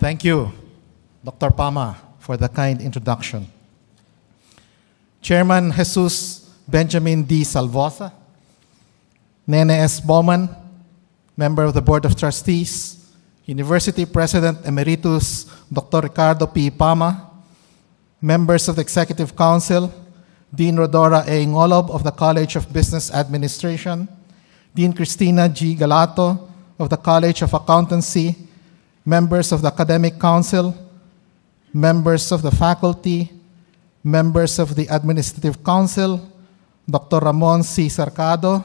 Thank you, Dr. Pama, for the kind introduction. Chairman Jesus Benjamin D. Salvosa, Nene S. Bowman, Member of the Board of Trustees, University President Emeritus Dr. Ricardo P. Pama, members of the Executive Council, Dean Rodora A. Ngolob of the College of Business Administration, Dean Cristina G. Galato of the College of Accountancy, members of the Academic Council, members of the faculty, members of the Administrative Council, Dr. Ramon C. Sarcado,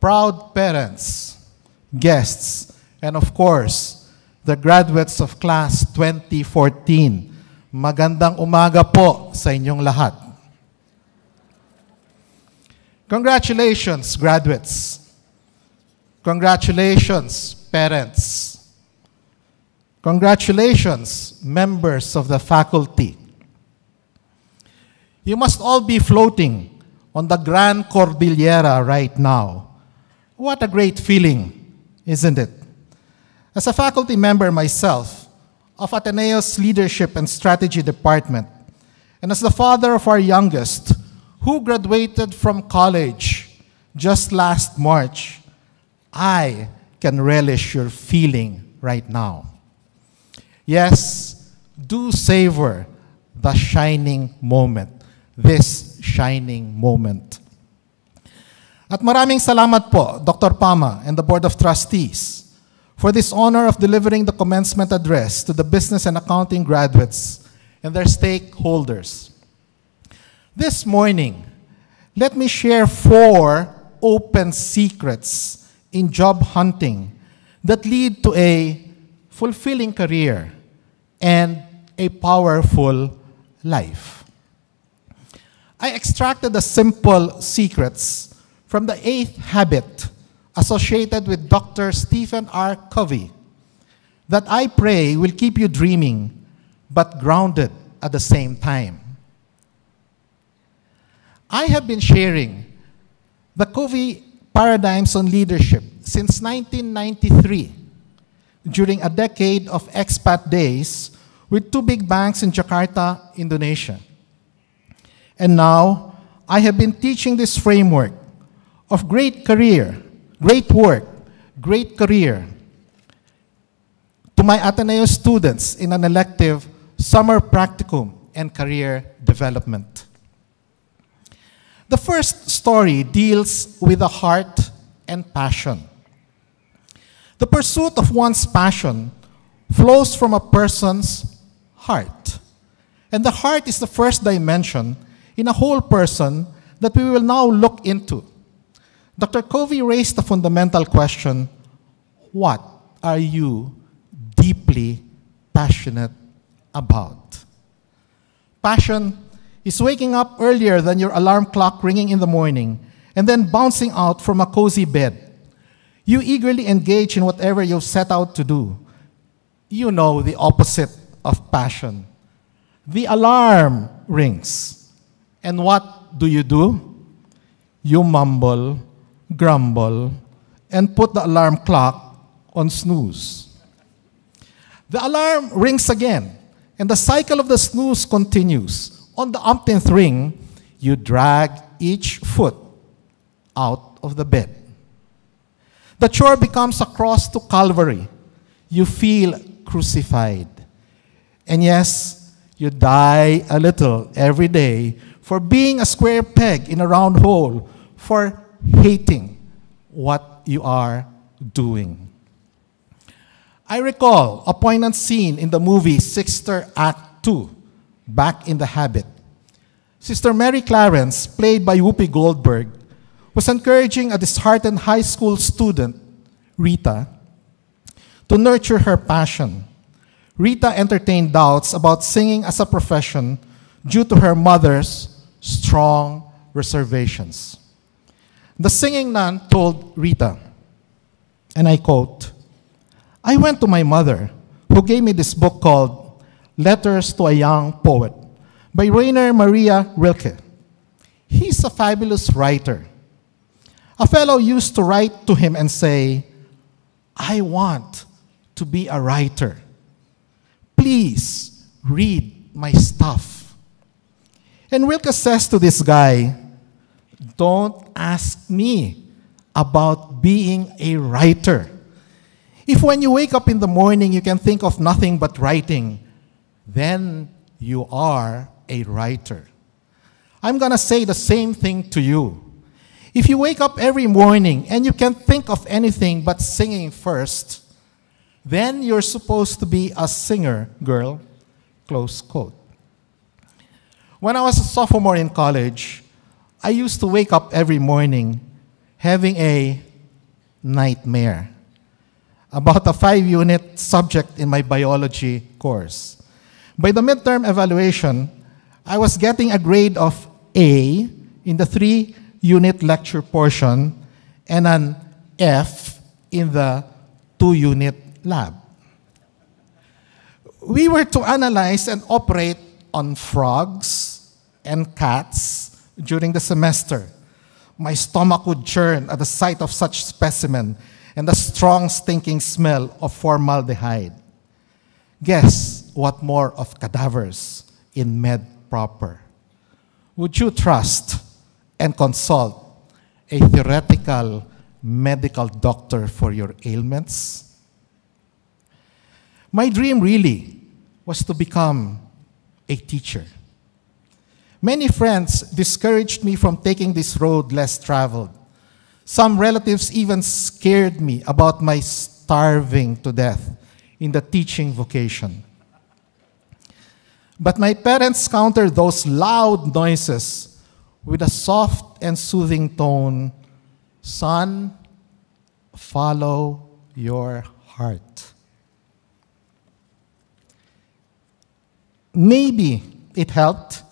proud parents, guests, and of course, the graduates of Class 2014. Magandang umaga po sa inyong lahat. Congratulations, graduates. Congratulations, parents. Congratulations, members of the faculty. You must all be floating on the Grand Cordillera right now. What a great feeling, isn't it? As a faculty member myself of Ateneo's Leadership and Strategy Department, and as the father of our youngest, who graduated from college just last March, I can relish your feeling right now. Yes, do savor the shining moment, this shining moment. At maraming salamat po, Dr. Pama and the Board of Trustees, for this honor of delivering the commencement address to the business and accounting graduates and their stakeholders. This morning, let me share 4 open secrets in job hunting that lead to a fulfilling career and a powerful life. I extracted the simple secrets from the 8th habit associated with Dr. Stephen R. Covey that I pray will keep you dreaming but grounded at the same time. I have been sharing the Covey paradigms on leadership since 1993 during a decade of expat days with 2 big banks in Jakarta, Indonesia. And now, I have been teaching this framework of great career, great work, great career to my Ateneo students in an elective summer practicum and career development. The first story deals with the heart and passion. The pursuit of one's passion flows from a person's heart. And the heart is the first dimension in a whole person that we will now look into. Dr. Covey raised the fundamental question, what are you deeply passionate about? Passion is waking up earlier than your alarm clock ringing in the morning and then bouncing out from a cozy bed. You eagerly engage in whatever you've set out to do. You know the opposite of passion. The alarm rings. And what do? You mumble, grumble, and put the alarm clock on snooze. The alarm rings again, and the cycle of the snooze continues. On the umpteenth ring, you drag each foot out of the bed. The chore becomes a cross to Calvary. You feel crucified. And yes, you die a little every day for being a square peg in a round hole, for hating what you are doing. I recall a poignant scene in the movie Sister Act 2, Back in the Habit. Sister Mary Clarence, played by Whoopi Goldberg, was encouraging a disheartened high school student, Rita, to nurture her passion. Rita entertained doubts about singing as a profession due to her mother's strong reservations. The singing nun told Rita, and I quote, "I went to my mother, who gave me this book called Letters to a Young Poet by Rainer Maria Rilke. He's a fabulous writer. A fellow used to write to him and say, 'I want to be a writer.' please read my stuff. And Rilke says to this guy, don't ask me about being a writer. If when you wake up in the morning you can think of nothing but writing, then you are a writer. I'm going to say the same thing to you. If you wake up every morning and you can't think of anything but singing first, then you're supposed to be a singer, girl, close quote. When I was a sophomore in college, I used to wake up every morning having a nightmare about a 5-unit subject in my biology course. By the midterm evaluation, I was getting a grade of A in the 3-unit lecture portion and an F in the 2-unit lab. We were to analyze and operate on frogs and cats during the semester. My stomach would churn at the sight of such specimen and the strong stinking smell of formaldehyde. Guess what more of cadavers in med proper? Would you trust and consult a theoretical medical doctor for your ailments? My dream really was to become a teacher. Many friends discouraged me from taking this road less traveled. Some relatives even scared me about my starving to death in the teaching vocation. But my parents countered those loud noises with a soft and soothing tone. Son, follow your heart. Maybe it helped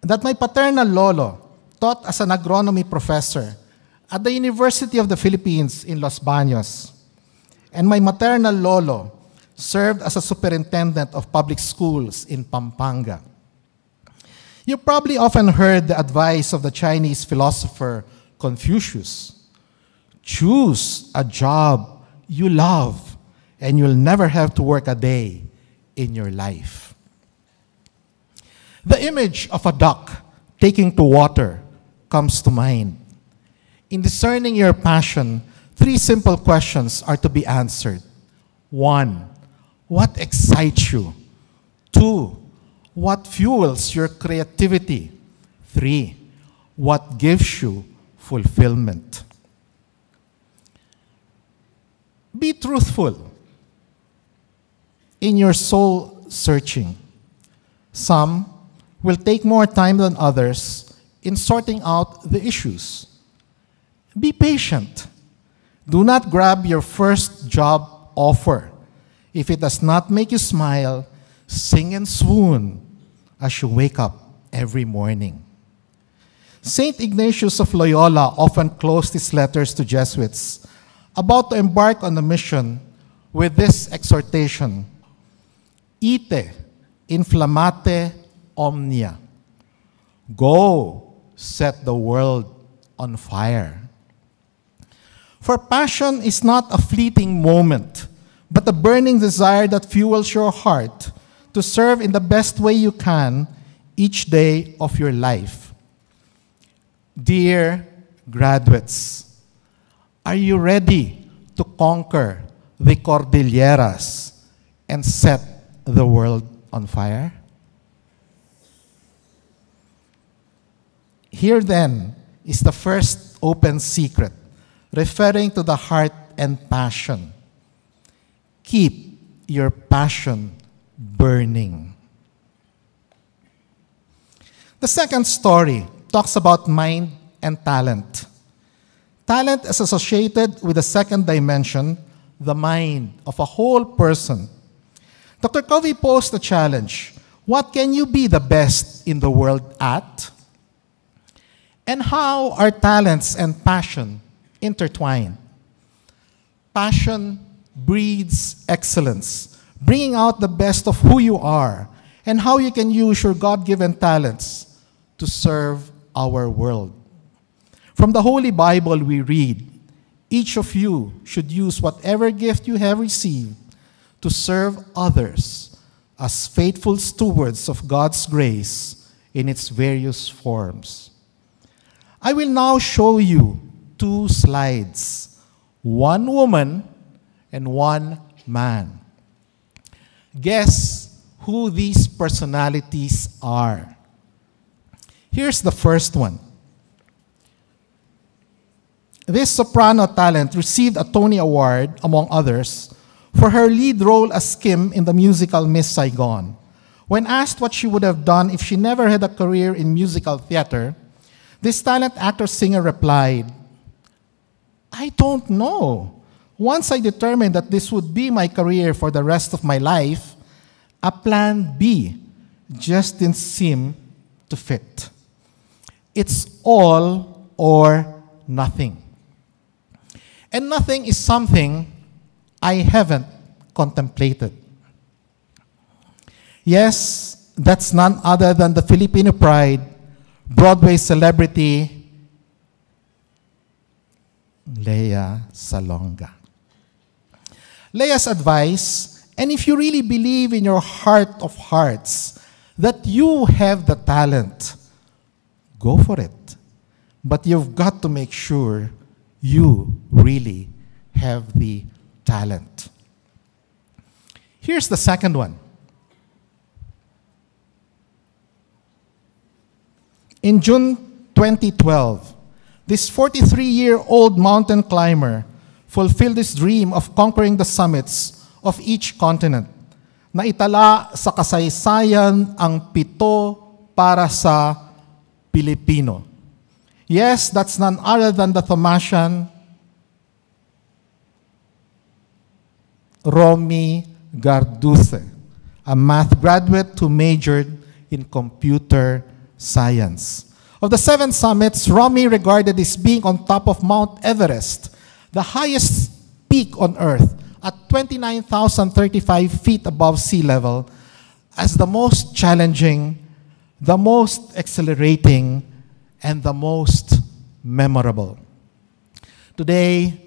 that my paternal lolo taught as an agronomy professor at the University of the Philippines in Los Baños, and my maternal lolo served as a superintendent of public schools in Pampanga. You probably often heard the advice of the Chinese philosopher Confucius: choose a job you love, and you'll never have to work a day in your life. The image of a duck taking to water comes to mind. In discerning your passion, 3 simple questions are to be answered. 1, what excites you? 2, what fuels your creativity? 3, what gives you fulfillment? Be truthful in your soul searching. Some will take more time than others in sorting out the issues. Be patient. Do not grab your first job offer. If it does not make you smile, sing and swoon as you wake up every morning. St. Ignatius of Loyola often closed his letters to Jesuits about to embark on a mission with this exhortation: Ite inflammate omnia. Go, set the world on fire. For passion is not a fleeting moment, but a burning desire that fuels your heart to serve in the best way you can each day of your life. Dear graduates, are you ready to conquer the Cordilleras and set the world on fire? Here then is the first open secret, referring to the heart and passion. Keep your passion burning. The second story talks about mind and talent. Talent is associated with the second dimension, the mind of a whole person. Dr. Covey posed a challenge. What can you be the best in the world at? And how are talents and passion intertwined? Passion breeds excellence, bringing out the best of who you are and how you can use your God-given talents to serve our world. From the Holy Bible we read, each of you should use whatever gift you have received to serve others as faithful stewards of God's grace in its various forms. I will now show you two slides, one woman and one man. Guess who these personalities are. Here's the first one. This soprano talent received a Tony Award, among others, for her lead role as Kim in the musical Miss Saigon. When asked what she would have done if she never had a career in musical theater, this talent actor-singer replied, "I don't know. Once I determined that this would be my career for the rest of my life, a plan B just didn't seem to fit. It's all or nothing." And nothing is something I haven't contemplated. Yes, that's none other than the Filipino pride, Broadway celebrity, Lea Salonga. Lea's advice, and if you really believe in your heart of hearts that you have the talent, go for it. But you've got to make sure you really have the talent. Here's the second one. In June 2012, this 43-year-old mountain climber fulfilled his dream of conquering the summits of each continent, na itala sa kasaysayan ang 7 para sa Pilipino. Yes, that's none other than the Thomasian Romy Garduce, a math graduate who majored in computer science. Of the 7 summits, Romy regarded as being on top of Mount Everest, the highest peak on Earth, at 29,035 feet above sea level, as the most challenging, the most exhilarating, and the most memorable. Today,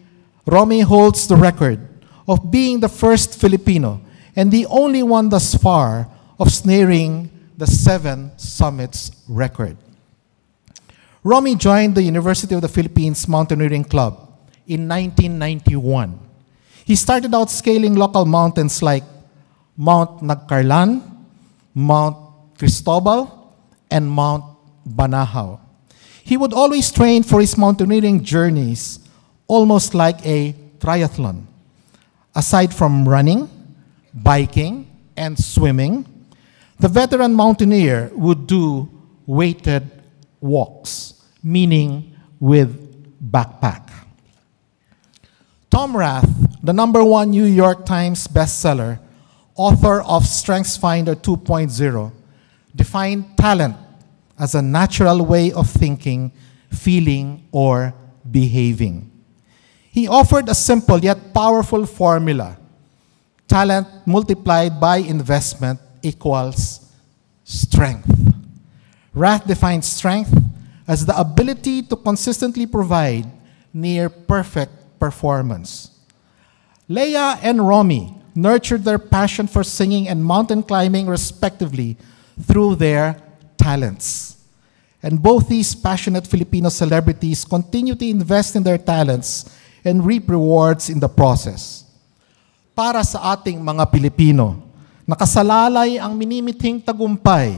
Romy holds the record of being the first Filipino and the only one thus far of snaring the 7 summits record. Romy joined the University of the Philippines Mountaineering Club in 1991. He started out scaling local mountains like Mount Nagcarlan, Mount Cristobal, and Mount Banahaw. He would always train for his mountaineering journeys almost like a triathlon. Aside from running, biking, and swimming, the veteran mountaineer would do weighted walks, meaning with backpack. Tom Rath, the #1 New York Times bestseller, author of StrengthsFinder 2.0, defined talent as a natural way of thinking, feeling, or behaving. He offered a simple yet powerful formula. Talent multiplied by investment equals strength. Rath defined strength as the ability to consistently provide near-perfect performance. Lea and Romy nurtured their passion for singing and mountain climbing respectively through their talents. And both these passionate Filipino celebrities continue to invest in their talents and reap rewards in the process. Para sa ating mga Pilipino, nakasalalay ang minimithing tagumpay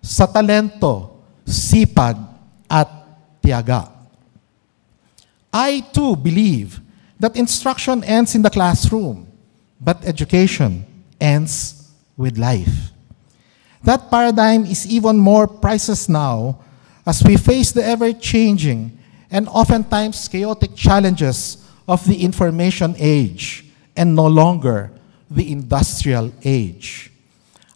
sa talento, sipag, at tiyaga. I too believe that instruction ends in the classroom, but education ends with life. That paradigm is even more priceless now as we face the ever-changing and oftentimes chaotic challenges of the information age and no longer the industrial age.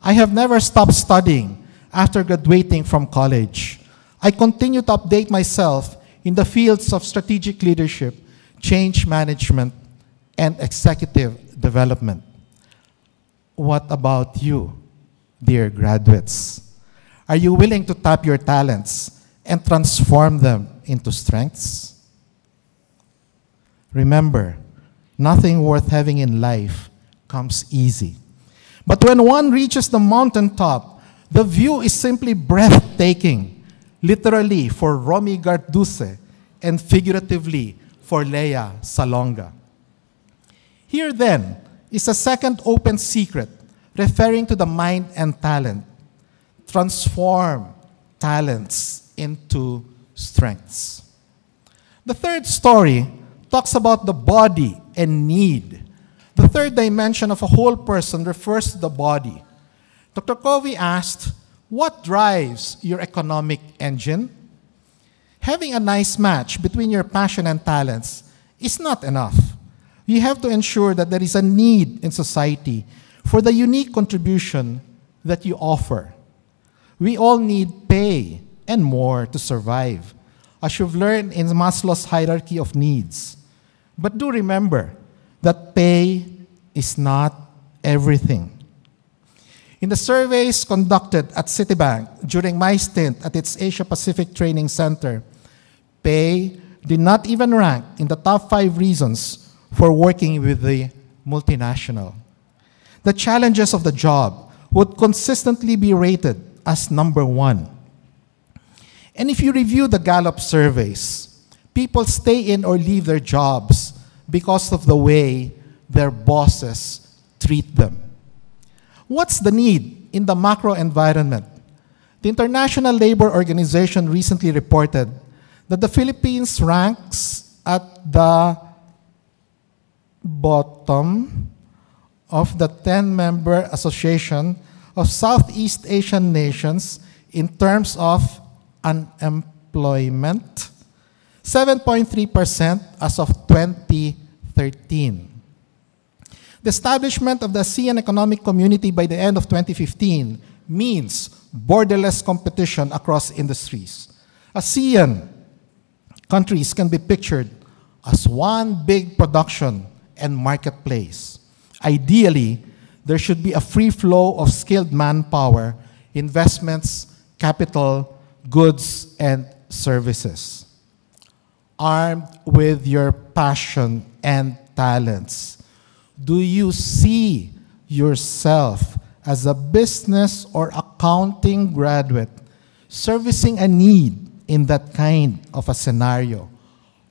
I have never stopped studying after graduating from college. I continue to update myself in the fields of strategic leadership, change management, and executive development. What about you, dear graduates? Are you willing to tap your talents and transform them into strengths? Remember, nothing worth having in life comes easy. But when one reaches the mountaintop, the view is simply breathtaking, literally for Romy Garduce and figuratively for Lea Salonga. Here then is a second open secret referring to the mind and talent. Transform talents into strengths. The third story talks about the body and need. The third dimension of a whole person refers to the body. Dr. Covey asked, what drives your economic engine? Having a nice match between your passion and talents is not enough. You have to ensure that there is a need in society for the unique contribution that you offer. We all need pay and more to survive, as you've learned in Maslow's hierarchy of needs. But do remember that pay is not everything. In the surveys conducted at Citibank during my stint at its Asia Pacific Training Center, pay did not even rank in the top 5 reasons for working with the multinational. The challenges of the job would consistently be rated as number 1. And if you review the Gallup surveys, people stay in or leave their jobs because of the way their bosses treat them. What's the need in the macro environment? The International Labor Organization recently reported that the Philippines ranks at the bottom of the 10-member Association of Southeast Asian Nations in terms of unemployment, 7.3% as of 2013. The establishment of the ASEAN Economic Community by the end of 2015 means borderless competition across industries. ASEAN countries can be pictured as one big production and marketplace. Ideally, there should be a free flow of skilled manpower, investments, capital, goods, and services. Armed with your passion and talents, do you see yourself as a business or accounting graduate servicing a need in that kind of a scenario,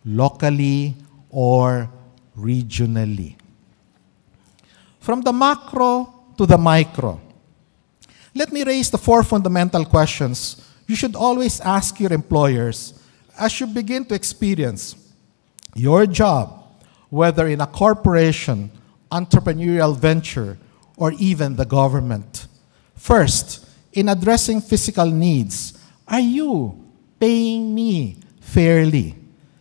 locally or regionally? From the macro to the micro, let me raise the 4 fundamental questions you should always ask your employers as you begin to experience your job, whether in a corporation, entrepreneurial venture, or even the government. First, in addressing physical needs, are you paying me fairly?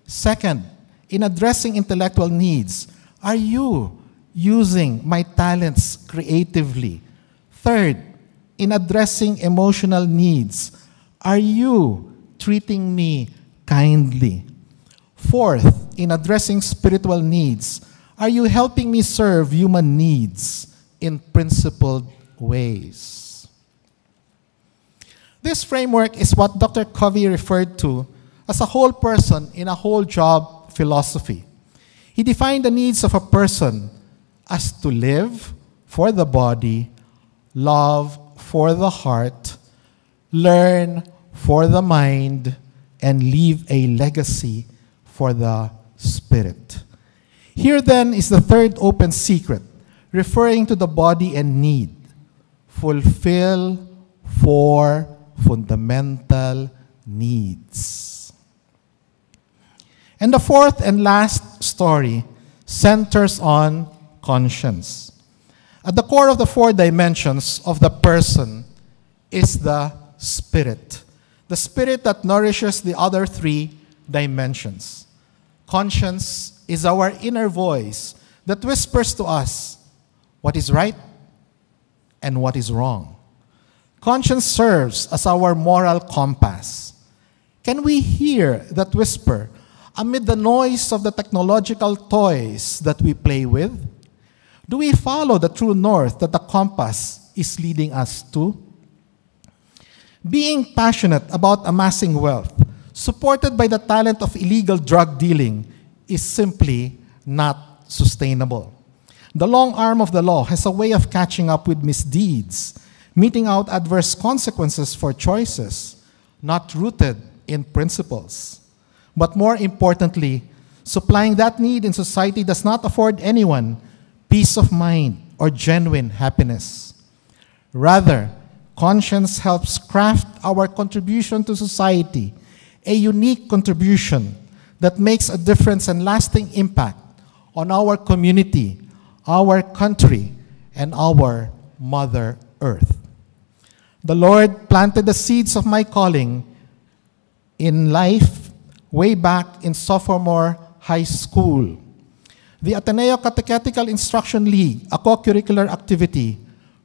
Second, in addressing intellectual needs, are you using my talents creatively? Third, in addressing emotional needs, are you treating me kindly? Fourth, in addressing spiritual needs, are you helping me serve human needs in principled ways? This framework is what Dr. Covey referred to as a whole person in a whole job philosophy. He defined the needs of a person as to live for the body, love for the heart, learn for the mind, and leave a legacy for the spirit. Here then is the third open secret, referring to the body and need. Fulfill 4 fundamental needs. And the fourth and last story centers on conscience. At the core of the 4 dimensions of the person is the spirit. The spirit that nourishes the other 3 dimensions. Conscience is our inner voice that whispers to us what is right and what is wrong. Conscience serves as our moral compass. Can we hear that whisper amid the noise of the technological toys that we play with? Do we follow the true north that the compass is leading us to? Being passionate about amassing wealth, supported by the talent of illegal drug dealing, is simply not sustainable. The long arm of the law has a way of catching up with misdeeds, meting out adverse consequences for choices not rooted in principles. But more importantly, supplying that need in society does not afford anyone peace of mind or genuine happiness. Rather, conscience helps craft our contribution to society, a unique contribution that makes a difference and lasting impact on our community, our country, and our Mother Earth. The Lord planted the seeds of my calling in life way back in sophomore high school. The Ateneo Catechetical Instruction League, a co-curricular activity,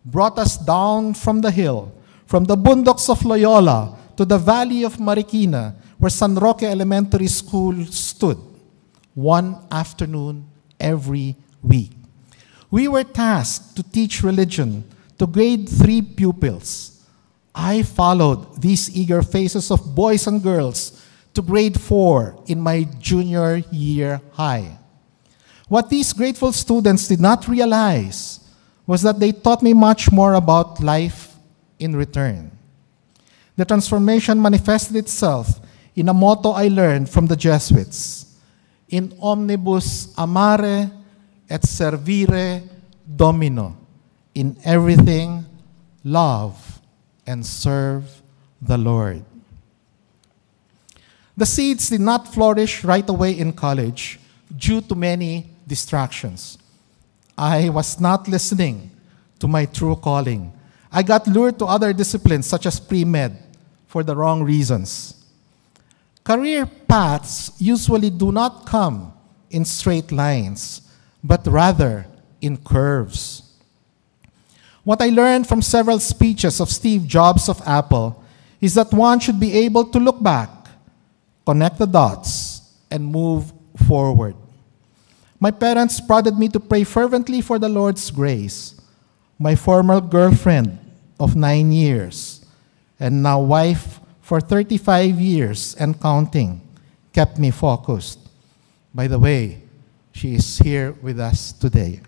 brought us down from the hill, from the bundocks of Loyola to the valley of Marikina, where San Roque Elementary School stood, one afternoon every week. We were tasked to teach religion to grade 3 pupils. I followed these eager faces of boys and girls to grade 4 in my junior year high. What these grateful students did not realize was that they taught me much more about life in return. The transformation manifested itself in a motto I learned from the Jesuits: in omnibus amare et servire Domino, in everything love and serve the Lord. The seeds did not flourish right away in college due to many distractions. I was not listening to my true calling. I got lured to other disciplines such as pre-med for the wrong reasons. Career paths usually do not come in straight lines, but rather in curves. What I learned from several speeches of Steve Jobs of Apple is that one should be able to look back, connect the dots, and move forward. My parents prodded me to pray fervently for the Lord's grace. My former girlfriend of 9 years, and now wife for 35 years and counting, kept me focused. By the way, she is here with us today.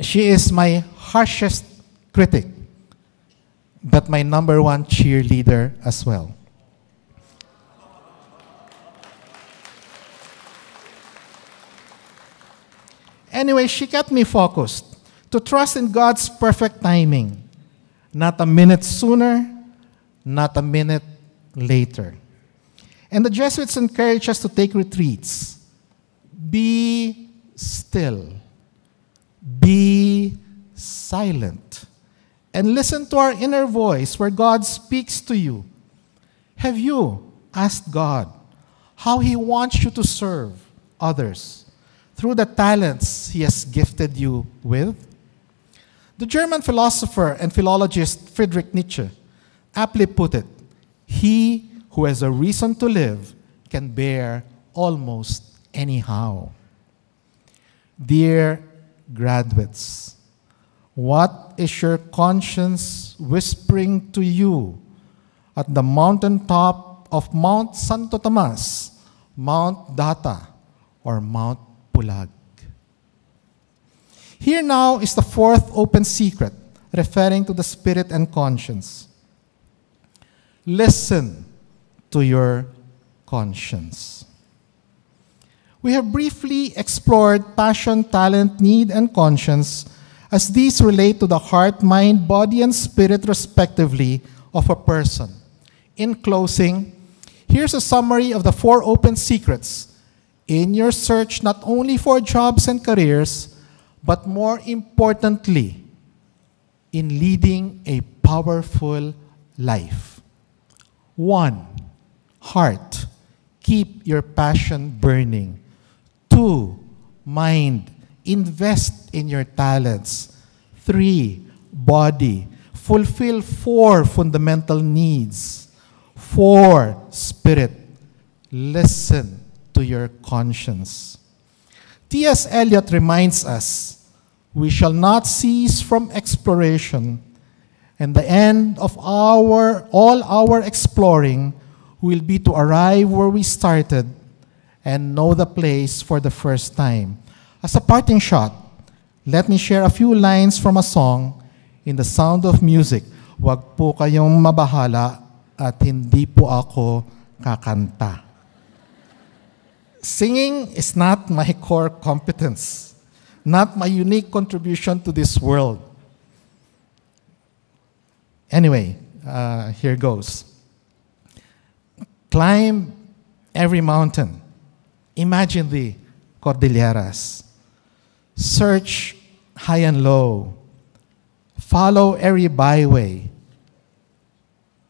She is my harshest critic, but my #1 cheerleader as well. Anyway, she kept me focused, to trust in God's perfect timing. Not a minute sooner, not a minute later. And the Jesuits encourage us to take retreats. Be still. Be silent. And listen to our inner voice where God speaks to you. Have you asked God how He wants you to serve others through the talents He has gifted you with? The German philosopher and philologist Friedrich Nietzsche aptly put it, "He who has a reason to live can bear almost anyhow." Dear graduates, what is your conscience whispering to you at the mountaintop of Mount Santo Tomas, Mount Data, or Mount Pulag? Here now is the 4th open secret, referring to the spirit and conscience. Listen to your conscience. We have briefly explored passion, talent, need, and conscience as these relate to the heart, mind, body, and spirit, respectively, of a person. In closing, here's a summary of the 4 open secrets in your search not only for jobs and careers, but more importantly, in leading a powerful life. 1, heart. Keep your passion burning. 2, mind. Invest in your talents. 3, body. Fulfill 4 fundamental needs. 4, spirit. Listen to your conscience. T.S. Eliot reminds us, we shall not cease from exploration, and the end of all our exploring will be to arrive where we started and know the place for the first time. As a parting shot, let me share a few lines from a song in the sound of music. Wag po kayong mabahala at hindi po ako kakanta. Singing is not my core competence, not my unique contribution to this world. Anyway, here goes. Climb every mountain. Imagine the Cordilleras. Search high and low. Follow every byway,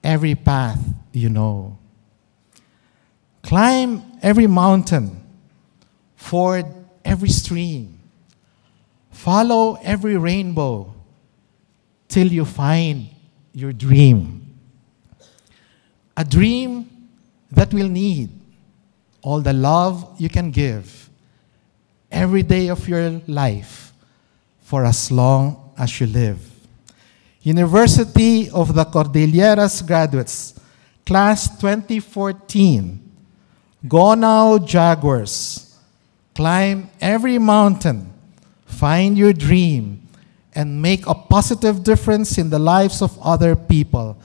every path you know. Climb every mountain, ford every stream. Follow every rainbow till you find your dream. A dream that will need all the love you can give every day of your life for as long as you live. University of the Cordilleras graduates, class 2014, go now Jaguars, climb every mountain, find your dream, and make a positive difference in the lives of other people.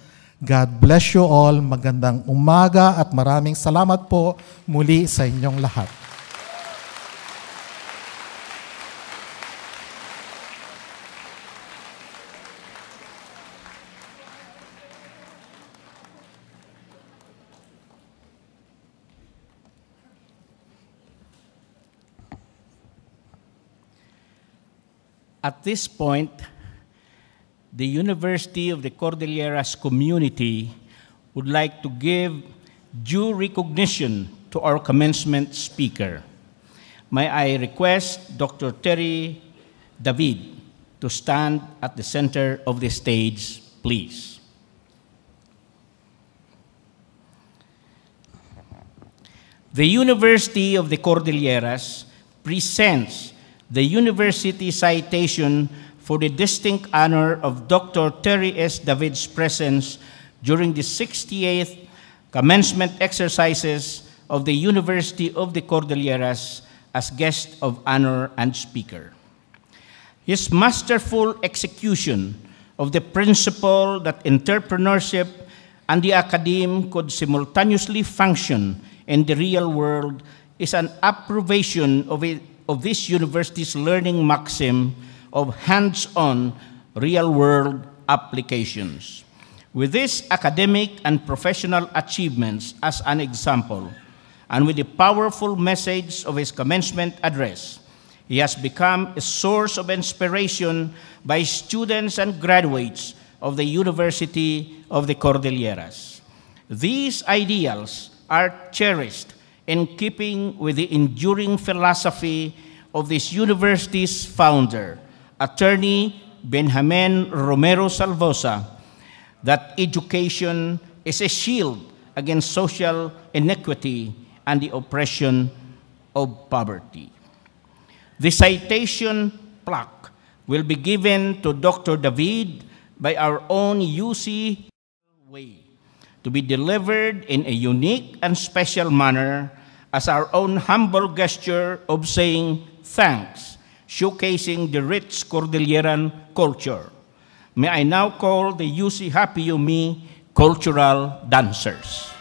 God bless you all. Magandang umaga at maraming salamat po muli sa inyong lahat. At this point, the University of the Cordilleras community would like to give due recognition to our commencement speaker. May I request Dr. Terry David to stand at the center of the stage, please. The University of the Cordilleras presents the University Citation for the distinct honor of Dr. Terry S. David's presence during the 68th Commencement Exercises of the University of the Cordilleras as guest of honor and speaker. His masterful execution of the principle that entrepreneurship and the academe could simultaneously function in the real world is an approbation of this university's learning maxim of hands-on, real-world applications. With these academic and professional achievements as an example, and with the powerful message of his commencement address, he has become a source of inspiration by students and graduates of the University of the Cordilleras. These ideals are cherished in keeping with the enduring philosophy of this university's founder, Attorney Benjamin Romero Salvosa, that education is a shield against social inequity and the oppression of poverty. The citation plaque will be given to Dr. David by our own UC way, to be delivered in a unique and special manner as our own humble gesture of saying thanks, showcasing the rich Cordilleran culture. May I now call the UC Happy You Me cultural dancers.